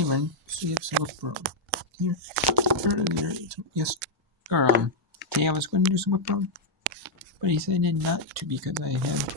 Okay, man. So you have some work problem here. Earlier, yes, or today I was going to do some work problem, but he said not to because I had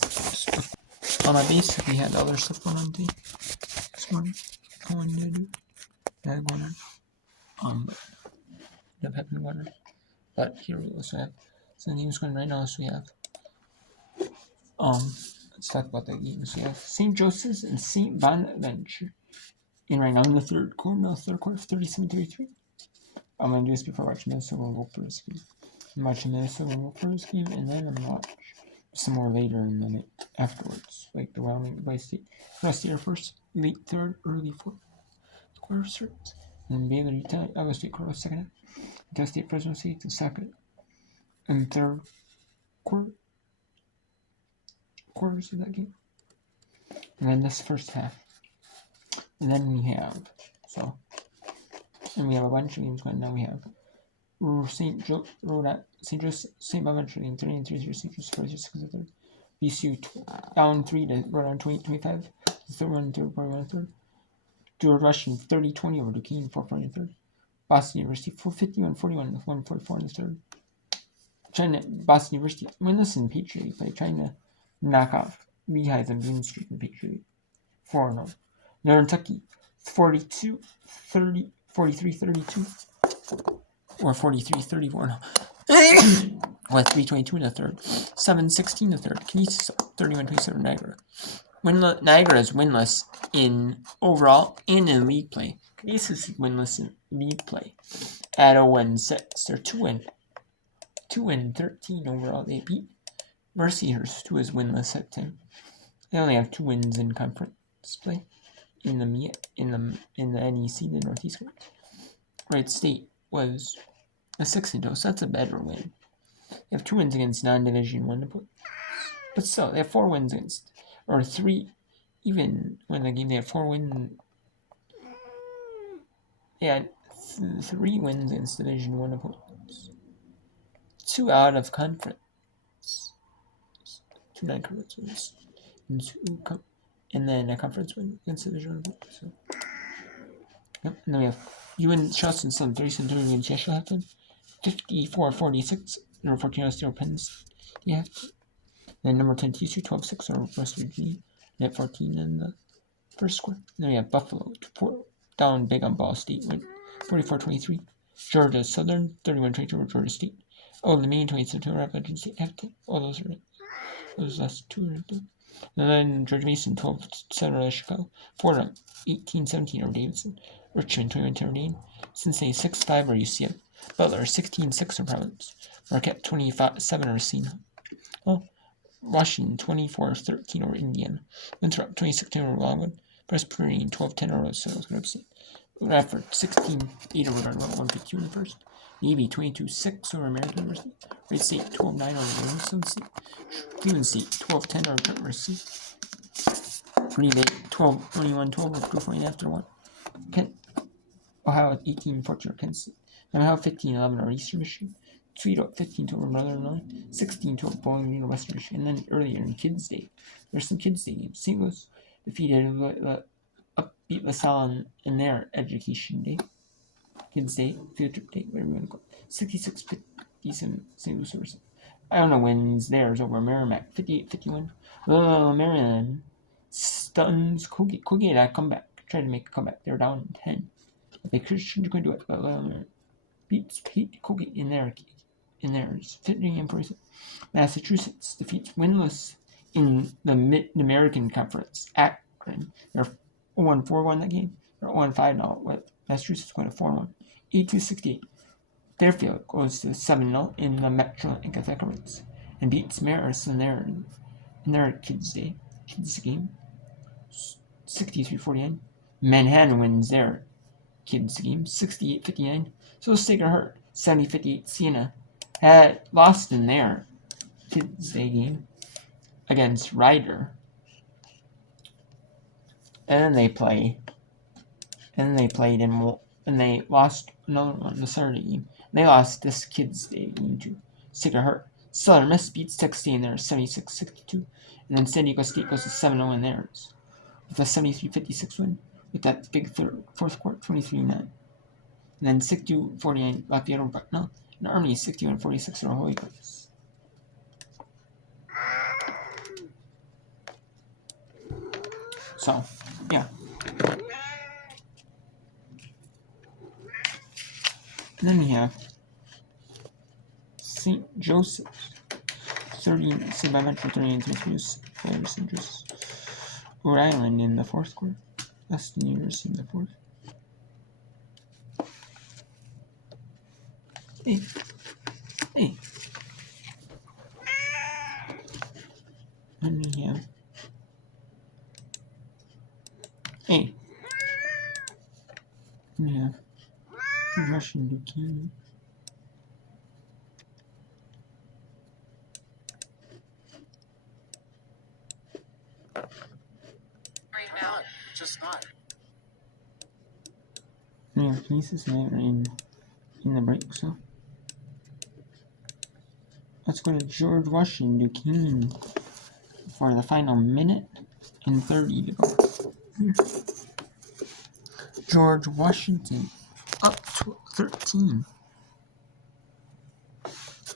stuff on my basically had other stuff going on today. This one I wanted to do that going on. That happened going on. But here we also have some games going right now. So we have let's talk about the games. We have St. Joseph's and St. Bonaventure. And right now in the third quarter, 37-33. I'm gonna do this before watching Minnesota roll for this game. I'm watching Minnesota roll for this game, and then I'm gonna watch some more later in the night afterwards, like the Wyoming by State. Rest of the Air Force, late third, early fourth quarter starts. And Baylor, Utah, Iowa State quarter second half. Utah State, Fresno State, the second and third quarters of that game. And then this first half. And then we have and we have a bunch of games going. Now we have St. Bonaventure game 30-33, St. Joseph 46-3. BCU down 3 to Rhode Island 28-25. The third one, third, 41-3. George Washington 30-20 over Duquesne 4-40-3. Boston University 51-41 with 144 in the third. Boston University winless in Patriot League play, trying to knock off Lehigh's win streak in Patriot League 4-0. Northern Kentucky 43-32 or 43-34 with 3:22 in the third, 7:16 in the third. Canisius 31-27 Niagara. Niagara is winless in overall and in league play. Canisius is winless in league play at 0-6. They're 2-13 overall. They beat Mercyhurst, who is winless at 10. They only have 2 wins in conference play in the NEC, the Northeast Conference. Wright State was a 6-0, so that's a better win. They have 2 wins against non-Division 1 opponents, but still they have 4 wins against, or 3. Even when the game they had 4 wins, they had 3 wins against Division 1 opponents. 2 out of conference, 2 non-conference wins, and then a conference win against Division 1 opponents. So. Yep, and then we have UN Charleston 37-30 against Yeshua Hampton, 54-46, number 14 Steel Pens. Yeah. Then number 10 TSU 12-6 or West Virginia, net 14 in the first score. Then we have Buffalo down big on Ball State, win 44-23. Georgia Southern 31-22 over Georgia State. Oh, the main 27 over Appalachian State. Oh, those last 2 right there. And then George Mason 12-7 over Chicago. Florida 18-17 over Davidson. Richmond 21-10 over Dane. Cincinnati 6-5 over UCF. Butler 16-6 over Providence. Marquette 25-7 over Siena. Oh, Washington 24-13 over Indiana. Winthrop 26-10 over Longwood. Presbyterian 12-10 over Wisconsin Upstate. Radford 16-8 over Dartmouth 152 in the first. Navy 22-6 over American University. Wright State 12-9 over Williamson State. Cleveland State 12-10 over Trent University. Green Bay 21-12 over California after 1. Ohio 18-14 over Kansas State. Ohio 15-11 over Eastern Michigan. Toledo 15 over Northern Illinois. 16 over Bowling Green over Western Michigan. And then earlier in Kids Day, there's some Kids Day games. St. Louis defeated beat LaSalle in their Education Day. Kids Day, Field Trip Day, whatever you want to call it. 66-57 St. Louis versus Iona wins theirs over Merrimack, 58-51. Marion stuns Colgate. Colgate had a comeback, tried to make a comeback. They were down 10. But they couldn't do it. But beats Colgate in theirs, 50-47. Massachusetts defeats winless in the Mid-American Conference, Akron. They're 0-4 that game. They're 0-5 now, with Massachusetts going to 4-1. 82-68. Fairfield goes to 7-0 in the Metro and Catholic Conference and beats Marist in their kids game, 63-49. Manhattan wins their kids game, 68-59. So Sacred Heart 70-58. Siena had lost in their kids day game against Ryder, and they played and they lost another one, the Saturday game. They lost this kids day game to Sacred Heart Southern Miss beats Texas A&M 76-62, and then San Diego State goes to 7-0 in theirs with a 73-56 win with that big fourth quarter 23-9. And then 62-49 Lafayette over Bucknell, and Army 61-46 over Holy Cross. So, yeah. And then we have St. Joseph's 30, St. Bonaventure 39-23 St. Joseph's. Rhode Island in the fourth quarter. Western University in the fourth. Hey. And we have Russian Duquesne. Just not. Yeah, Kinesis in the break, so let's go to George Washington Duquesne for the final minute and 30 to go. George Washington up to 13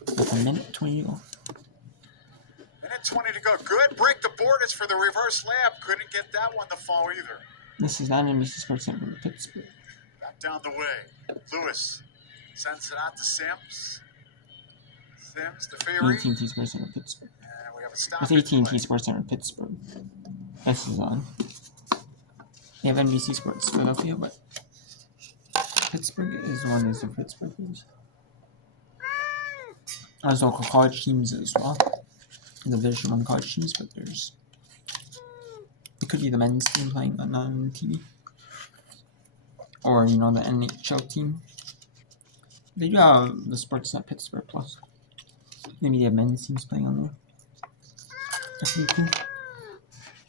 with a minute 20 to go. Minute 20 to go. Good break the board. It's for the reverse layup. Couldn't get that one to fall either. This is not NBC Sports Center in Pittsburgh. Back down the way. Lewis sends it out to Sims. Sims to Fury. AT&T Sports Center Pittsburgh. And we have a stop. With AT&T Sports Center Pittsburgh. This is on. They have NBC Sports Philadelphia, but Pittsburgh is one of the Pittsburgh teams. There's local college teams as well. The Division One college teams, but it could be the men's team playing on TV, or the NHL team. They do have the Sportsnet Pittsburgh Plus. Maybe they have men's teams playing on there. That could be cool.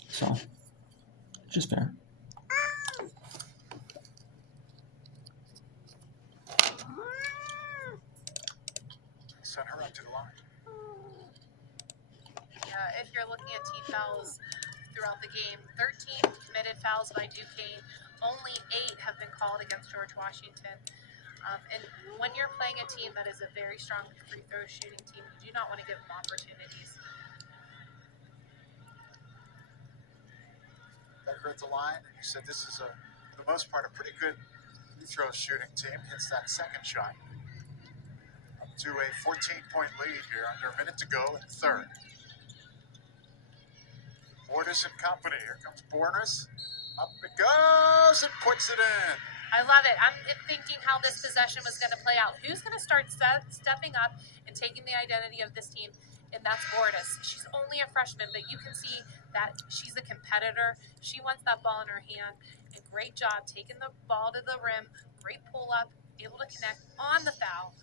So, just fair. Send her up to the line. If you're looking at team fouls throughout the game, 13 committed fouls by Duquesne, only 8 have been called against George Washington. And when you're playing a team that is a very strong free throw shooting team, you do not want to give them opportunities. Becker at the line, and you said this is for the most part, a pretty good free throw shooting team. Hits that second shot. Up to a 14-point lead here, under a minute to go in the third. Bordas and company. Here comes Bordas. Up it goes and puts it in. I love it. I'm thinking how this possession was going to play out. Who's going to start stepping up and taking the identity of this team? And that's Bordas. She's only a freshman, but you can see that she's a competitor. She wants that ball in her hand. And great job taking the ball to the rim. Great pull up, able to connect on the foul.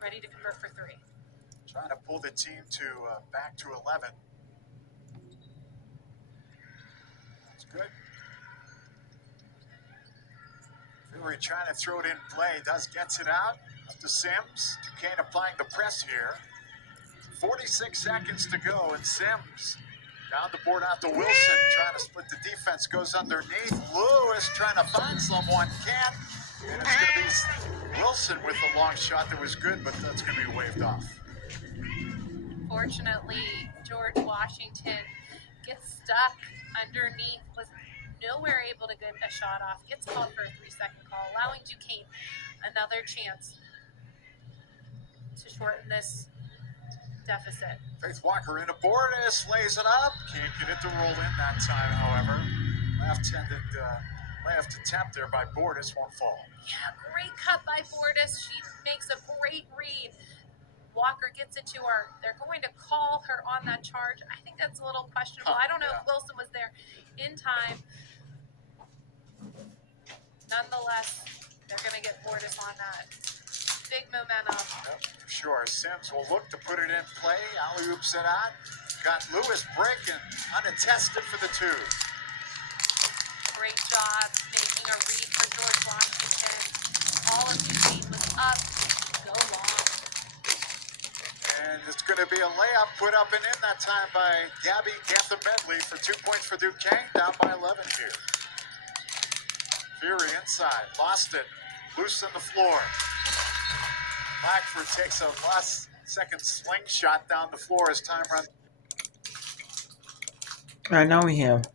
Ready to convert for 3. Trying to pull the team to back to 11. That's good. Fury trying to throw it in play. Gets it out. Up to Sims. Duquesne applying the press here. 46 seconds to go, and Sims down the board out to Wilson, trying to split the defense, goes underneath. Lewis trying to find someone, can't. And it's going to be Wilson with a long shot that was good, but that's going to be waved off. Fortunately, George Washington gets stuck underneath, was nowhere able to get a shot off, gets called for a 3-second call, allowing Duquesne another chance to shorten this deficit. Faith Walker into Bordas, lays it up, can't get it to roll in that time, however. Left attempt there by Bordas, won't fall. Yeah, great cut by Bordas. She makes a great read. Walker gets it to her. They're going to call her on that charge. I think that's a little questionable. I don't know if Wilson was there in time. Nonetheless, they're going to get Bordas on that. Big momentum. Yep, sure. Sims will look to put it in play. Alley-oops it out. Got Lewis breaking, unattested for the 2. Great job making a read for George Washington. All of Duquesne was up. Go long. And it's going to be a layup put up and in that time by Gabby Medley for 2 points for Duquesne, down by 11 here. Fury inside, lost it, loose on the floor. Blackford takes a last-second slingshot down the floor as time runs. All right, now we have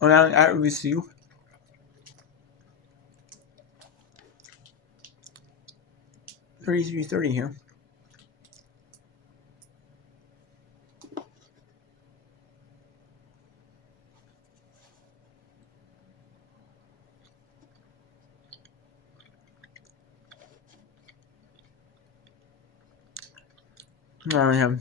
around at VCU. $33-30 here. Now we have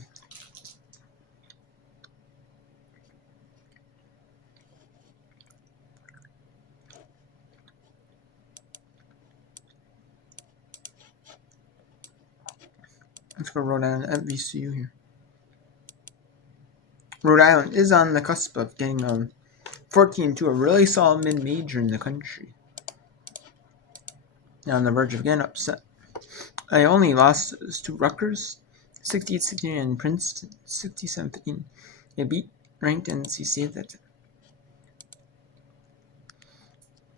let's go Rhode Island at VCU here. Rhode Island is on the cusp of getting 14 to a really solid mid-major in the country. Now on the verge of getting upset. I only lost to Rutgers, 68-69, and Princeton, 67-15. They beat ranked NCAA at that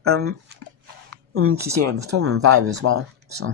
time. NCAA was 12-5 as well, so.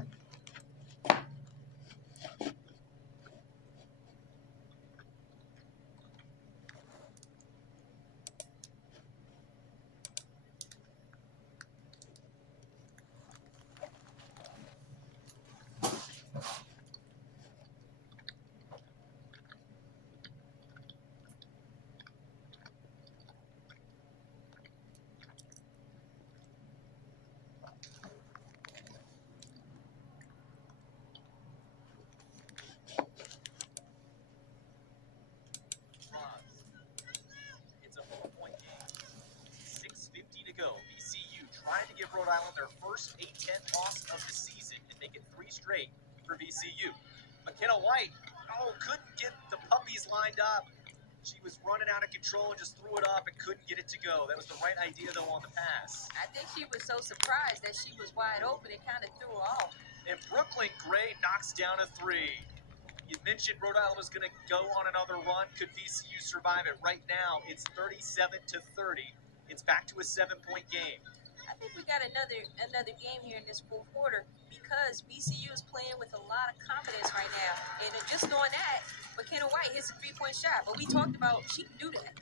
Trying to give Rhode Island their first A-10 loss of the season and make it 3 straight for VCU. McKenna White, couldn't get the puppies lined up. She was running out of control and just threw it up and couldn't get it to go. That was the right idea, though, on the pass. I think she was so surprised that she was wide open, it kind of threw her off. And Brooklyn Gray knocks down a 3. You mentioned Rhode Island was going to go on another run. Could VCU survive it? Right now, it's 37-30. It's back to a 7-point game. I think we got another game here in this fourth quarter because VCU is playing with a lot of confidence right now. And just knowing that, McKenna White hits a 3-point shot. But we talked about she can do that.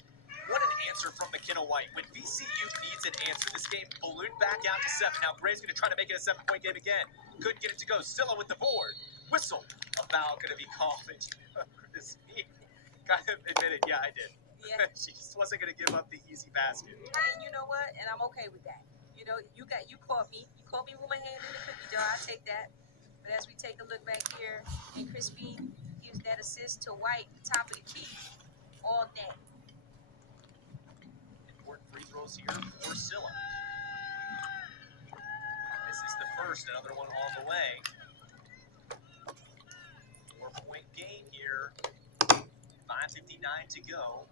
What an answer from McKenna White. When VCU needs an answer, this game ballooned back out to 7. Now Gray's going to try to make it a 7-point game again. Couldn't get it to go. Scylla with the board. Whistle. A foul going to be called. Kind of admitted, yeah, I did. Yeah. She just wasn't going to give up the easy basket. And you know what? And I'm okay with that. You know, you caught me. You caught me with my hand in the cookie jar. I take that. But as we take a look back here, and Crispin gives that assist to White, the top of the key, all net. Important free throws here for Scylla. This is the first, another one on the way. 4-point game here. 5:59 to go.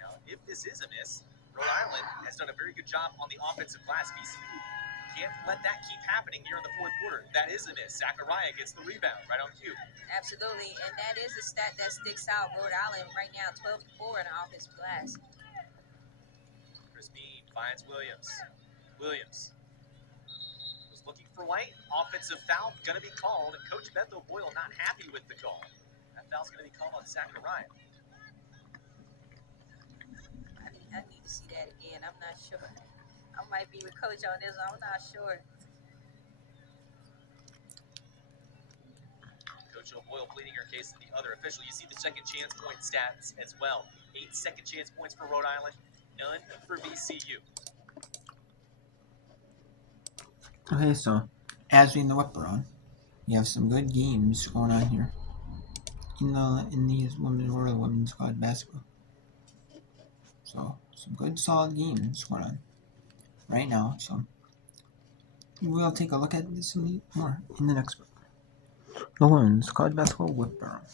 Now, if this is a miss, Rhode Island has done a very good job on the offensive glass. VCU can't let that keep happening here in the fourth quarter. That is a miss. Zachariah gets the rebound right on cue. Absolutely, and that is a stat that sticks out. Rhode Island right now 12-4 in the offensive glass. Crispin finds Williams. Williams was looking for White. Offensive foul going to be called, and Coach Beth O'Boyle not happy with the call. That foul's going to be called on Zachariah. I need to see that again. I'm not sure. I might be with Coach on this. I'm not sure. Coach O'Boyle pleading her case to the other official. You see the second chance point stats as well. 8 second chance points for Rhode Island, none for VCU. Okay, so as we in the whip around, we have some good games going on here in these women's World Women's Squad basketball. So some good solid games going on right now. So we'll take a look at some more in the next one. The Women's College Basketball Whip Around.